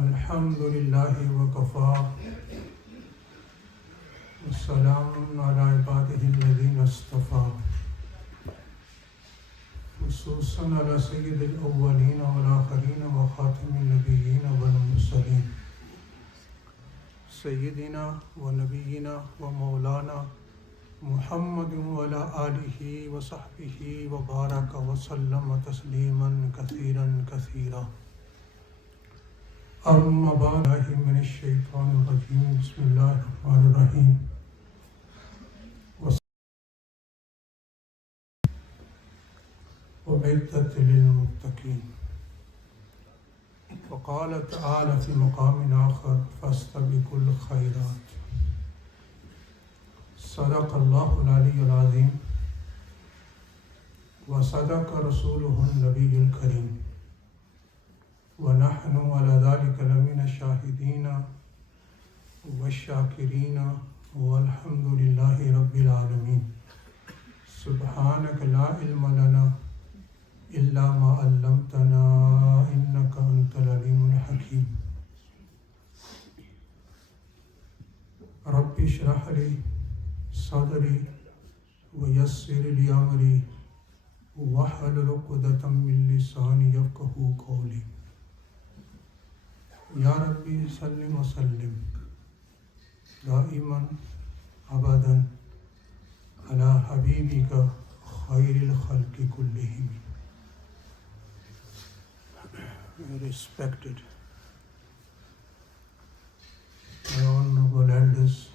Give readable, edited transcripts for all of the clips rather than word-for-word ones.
الحمد لله وكفى والسلام على عباده الذين اصطفى خصوصا على سيد الأولين والآخرين وخاتم النبيين والمرسلين سيدنا ونبينا ومولانا محمد وعلى آله وصحبه وبارك وسلم تسليما كثيرا كثيرا. أما بعد من الشيطان الرجيم بسم الله الرحمن الرحيم وأعدت للمتقين. وقال تعالى في مقام آخر فاستبقوا الخيرات. صدق الله العلي العظيم وصدق رسوله النبي الكريم ونحن على ذلك لمن الشاهدين والشاكرين والحمد لله رب العالمين. سبحانك لا علم لنا إلا ما علمتنا إنك أنت العليم الحكيم. رب اشرح لي صدري ويسر لي أمري واحلل عقدة من لساني يفقهوا قولي. يا ربي سلم وسلم دائما أبدا على حبيبك خير الخلق كلهم. Respected my honorable elders,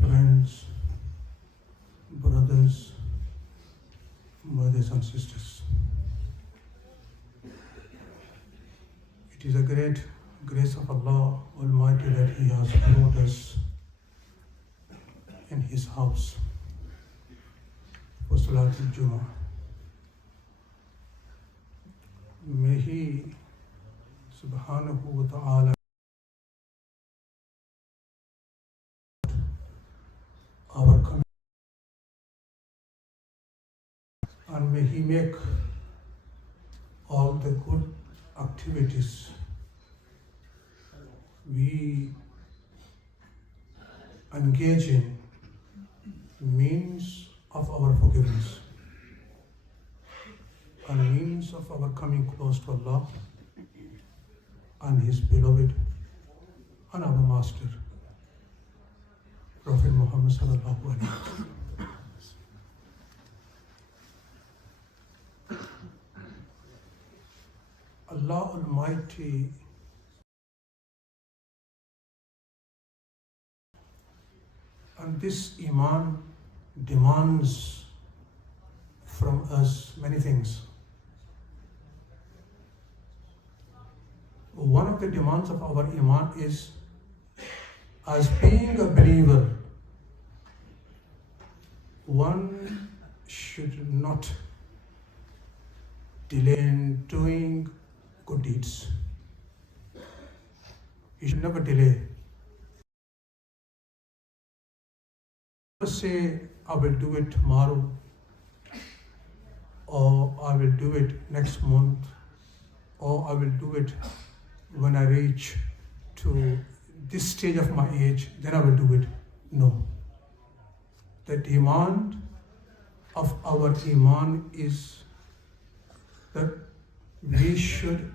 friends, brothers, mothers and sisters. It is a great grace of Allah Almighty that He has brought us in His house for Salatul Jummah. May He Subhanahu wa Ta'ala our community and may He make all the good activities we engage in means of our forgiveness and means of our coming close to Allah and His beloved and our Master, Prophet Mohammed sallallahu alaihi wasallam. Allah Almighty and this Iman demands from us many things. One of the demands of our Iman is, as being a believer, one should not delay in doing good deeds. You should never delay. Say, I will do it tomorrow, or I will do it next month, or I will do it when I reach to this stage of my age, then I will do it. No. The demand of our Iman is that we should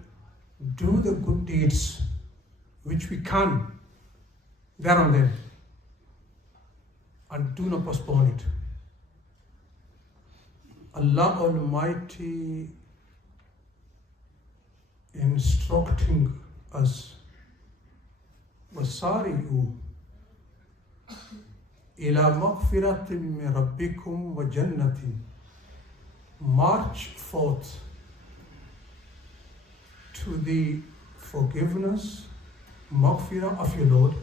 do the good deeds which we can there and then, and do not postpone it. Allah Almighty instructing us, وَسَارِعُوا إِلَى مَغْفِرَةٍ مِّن رَبِّكُمْ وَجَنَّةٍ. March forth to the forgiveness, maghfirah of your Lord,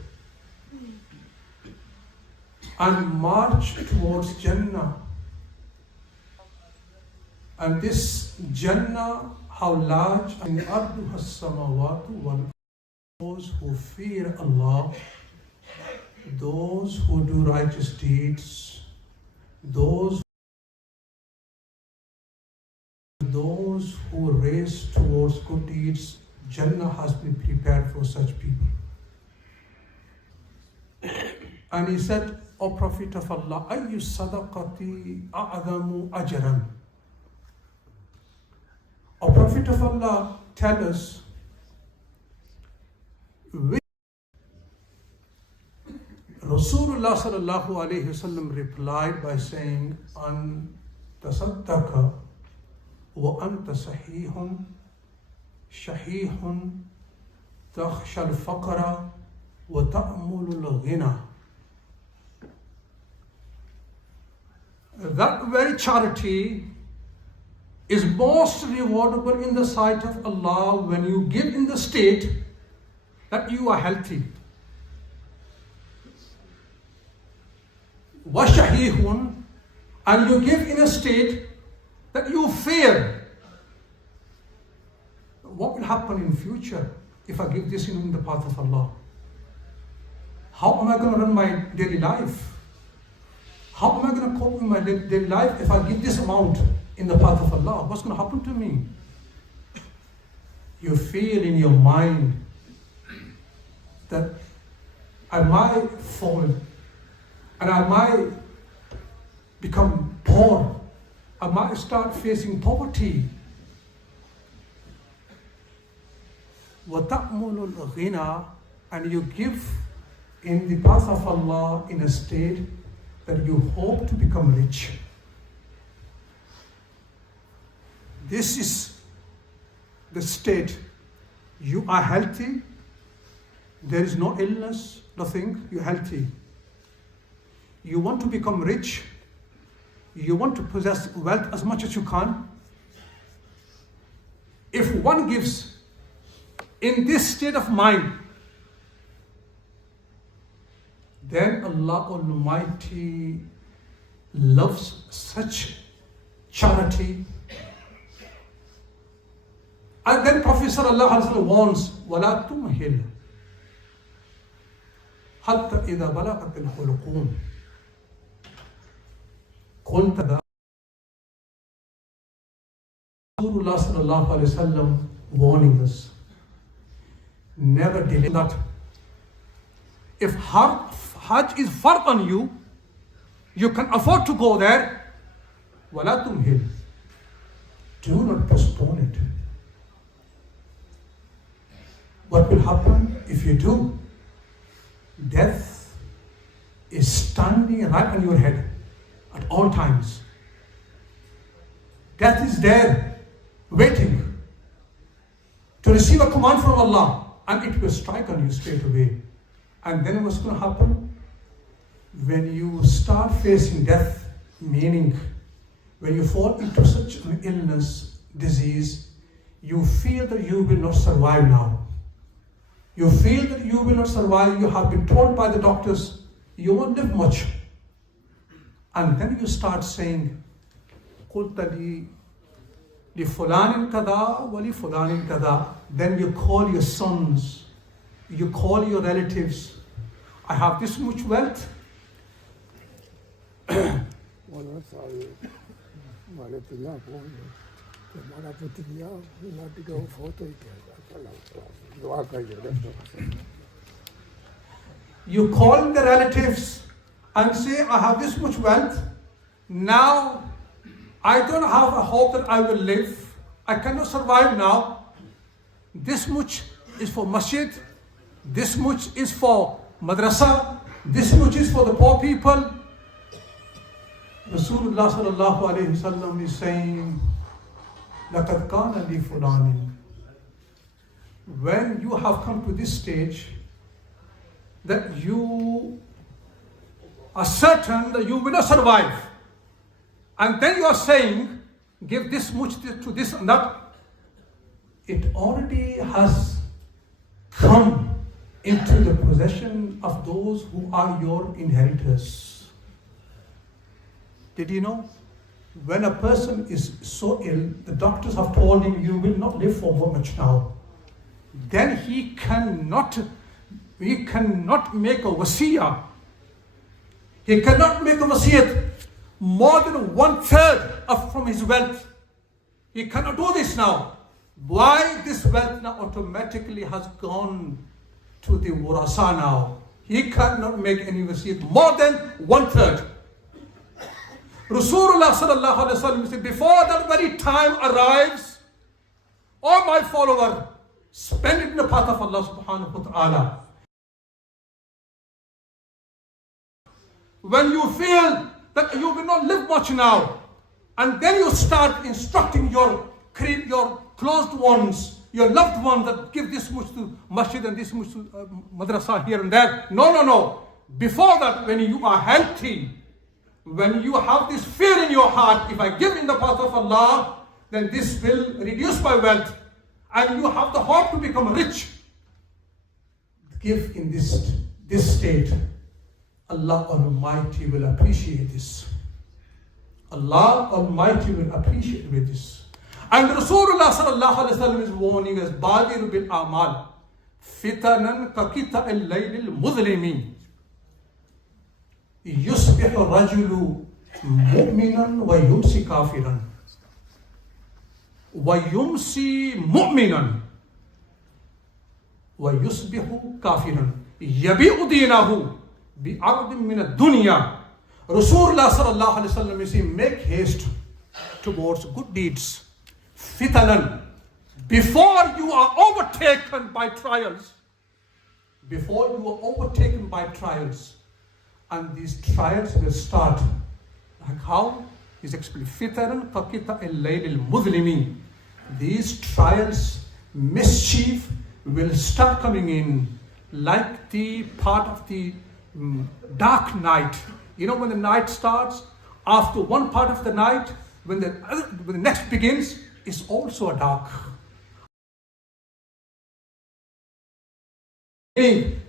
and march towards Jannah. And this Jannah, how large, and arduha as-samawatu wal ard. Those who fear Allah, those who do righteous deeds, those who race towards good deeds, Jannah has been prepared for such people. And he said, O Prophet of Allah, ayyu sadaqati a'adamu ajran. O Prophet of Allah, tell us, which Rasulullah sallallahu alayhi wasallam replied by saying, an tasaddaqa wa anta sahihun shahihun takhsha al-faqra wa ta'mulu al-ghina. That very charity is most rewardable in the sight of Allah when you give in the state that you are healthy. وَشَهِيهٌ, and you give in a state that you fear. What will happen in future if I give this in the path of Allah? How am I going to run my daily life? How am I going to cope with my daily life if I give this amount in the path of Allah? What's going to happen to me? You feel in your mind that I might fall and I might become poor. I might start facing poverty. وَتَأْمُلُ الْغِنَى, and you give in the path of Allah in a state that you hope to become rich. This is the state. You are healthy. There is no illness, nothing. You're healthy. You want to become rich. You want to possess wealth as much as you can. If one gives in this state of mind, then Allah Almighty loves such charity. And then Prophet Sallallahu Alaihi Wasallam warns, وَلَا تُمْهِلْ حَتَّى إِذَا بَلَغَتِ الْحُلْقُونَ كُنْتَ ذَا. Rasulullah Sallallahu Alaihi Wasallam warning us, never delay that. If Hajj is far on you, you can afford to go there. وَلَا تُمْهِلْ, do not postpone it. What will happen if you do? Death is standing right on your head at all times. Death is there, waiting to receive a command from Allah, and it will strike on you straight away. And then what's going to happen? When you start facing death, meaning when you fall into such an illness, disease, you feel that you will not survive now. You feel that you will not survive. You have been told by the doctors, you won't live much. And then you start saying, قُلْتَ لِي لِفُلَانٍ كَذَا وَلِفُلَانٍ كَذَا. Then you call your sons, you call your relatives, I have this much wealth. You call the relatives and say, I have this much wealth. Now, I don't have a hope that I will live. I cannot survive now. This much is for masjid. This much is for madrasa. This much is for the poor people. Rasulullah sallallahu alayhi wasallam is saying, لَقَدْ كَانَ لِي فُلَانٍ. When you have come to this stage, that you are certain that you will not survive, and then you are saying, give this much to this and that, it already has come into the possession of those who are your inheritors. Did you know? When a person is so ill, the doctors have told him, you will not live for much now. Then he cannot make a wasiyah. He cannot make a wasiyat more than 1/3 from his wealth. He cannot do this now. Why? This wealth now automatically has gone to the warasa now. He cannot make any wasiyat more than 1/3. Rasulullah sallallahu alaihi wasallam said, before that very time arrives, oh my follower, spend it in the path of Allah subhanahu wa ta'ala. When you feel that you will not live much now, and then you start instructing your closed ones, your loved ones, that give this much to masjid and this much to madrasa here and there. No. Before that, when you are healthy, when you have this fear in your heart, if I give in the path of Allah, then this will reduce my wealth, and you have the hope to become rich. Give in this state. Allah Almighty will appreciate this. Allah Almighty will appreciate with this. And Rasulullah sallallahu alaihi wasallam is warning us, Badiru bil amal, fitanan ka kita al-layl al-muzlimi. Yusbihu rajulu mu'minan wa yumsi kafiran. Wa yumsi mu'minan. Wa yusbihu kafiran. Yabi'u dinahu bi'ardin min ad-dunya. Rasulullah sallallahu alaihi wasallam is saying, make haste towards good deeds. Fitanan. Before you are overtaken by trials. Before you are overtaken by trials. And these trials will start. Like how? He's explaining. Fitanan qaqita al-layl al-muzlimi. These trials, mischief will start coming in like the part of the dark night. You know, when the night starts, after one part of the night, when the next begins, it's also a dark.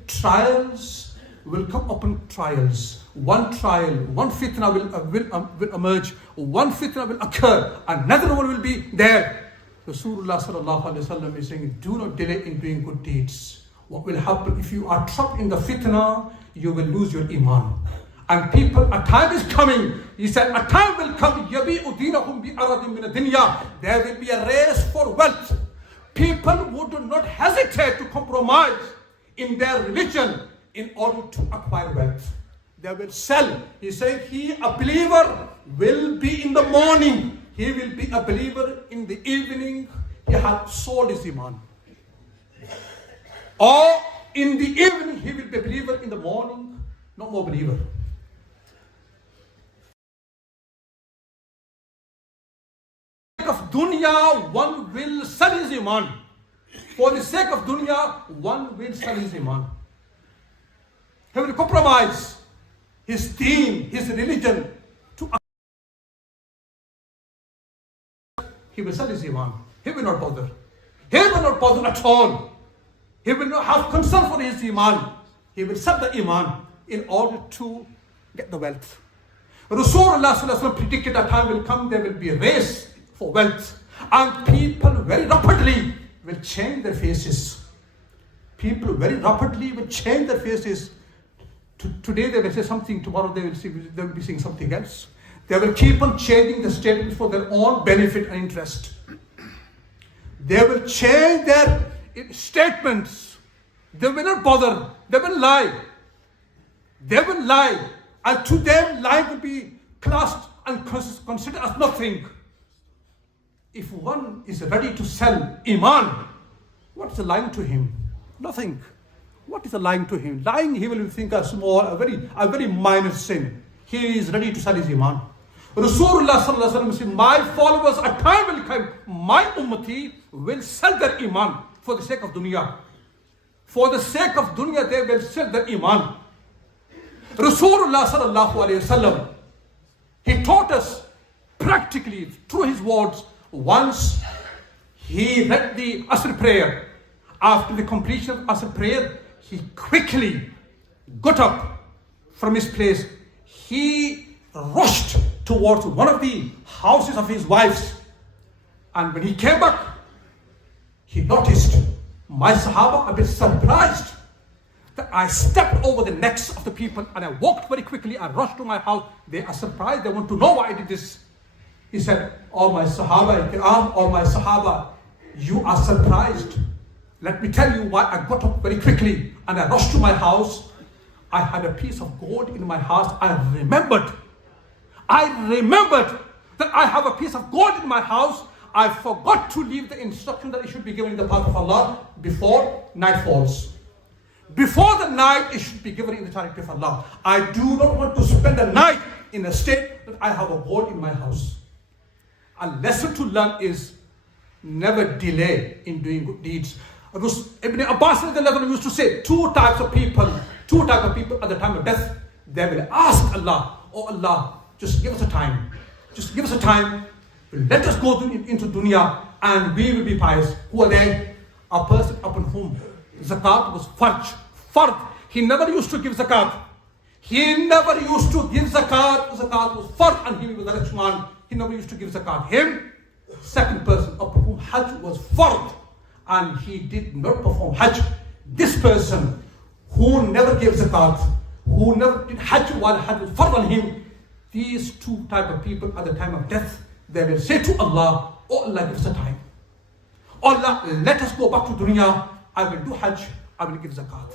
Trials will come upon trials. One trial, one fitna will emerge, one fitna will occur, another one will be there. Rasulullah sallallahu alaihi wasallam is saying, do not delay in doing good deeds. What will happen if you are trapped in the fitna? You will lose your iman. And people, a time is coming. He said, a time will come. يَبِيعُ دِينَهُمْ بِأَرَضٍ مِنَ الدُّنْيَا. There will be a race for wealth. People would not hesitate to compromise in their religion in order to acquire wealth. They will sell. He said, a believer will be in the morning. He will be a believer in the evening. He has sold his iman. Or in the evening, he will be a believer. In the morning, no more believer. Of dunya, one will sell his iman. For the sake of dunya, one will sell his iman. He will compromise his deen, his religion. He will sell his iman. He will not bother. He will not bother at all. He will not have concern for his iman. He will sell the iman in order to get the wealth. Rasulullah sallallahu alaihi wasallam predicted a time will come, there will be a race for wealth, and people very rapidly will change their faces. People very rapidly will change their faces. Today they will say something, tomorrow they will be saying something else. They will keep on changing the statements for their own benefit and interest. They will change their statements. They will not bother. They will lie. They will lie, and to them lying will be classed and considered as nothing. If one is ready to sell iman, what's the lying to him? Nothing. What is the lying to him? Lying, he will think a small, a very minor sin. He is ready to sell his iman. Rasulullah sallallahu alaihi wasallam said, my followers, a time will come, my ummati will sell their iman for the sake of dunya. For the sake of dunya, they will sell their iman. Rasulullah sallallahu alaihi wasallam, he taught us practically through his words. Once he read the Asr prayer. After the completion of Asr prayer, he quickly got up from his place. He rushed towards one of the houses of his wives. And when he came back, he noticed my Sahaba a bit surprised that I stepped over the necks of the people and I walked very quickly. I rushed to my house. They are surprised. They want to know why I did this. He said, oh my Sahaba, oh my Sahaba, You are surprised. Let me tell you why I got up very quickly and I rushed to my house. I had a piece of gold in my house. I remembered that I have a piece of gold in my house. I forgot to leave the instruction that it should be given in the path of Allah before night falls. Before the night, it should be given in the charity of Allah. I do not want to spend the night in a state that I have a gold in my house. A lesson to learn is never delay in doing good deeds. Ibn Abbas used to say, two types of people at the time of death, they will ask Allah, oh Allah, just give us a time. Just give us a time. Let us go into dunya and we will be pious. Who are they? A person upon whom zakat was fard. He never used to give zakat. Zakat was fard and he was the rich man. He never used to give zakat. Him, second person upon whom hajj was fard and he did not perform hajj. This person who never gave zakat, who never did hajj while hajj was fard on him, these two type of people at the time of death, they will say to Allah, oh Allah, give us a time. Allah, let us go back to dunya. I will do hajj, I will give zakat.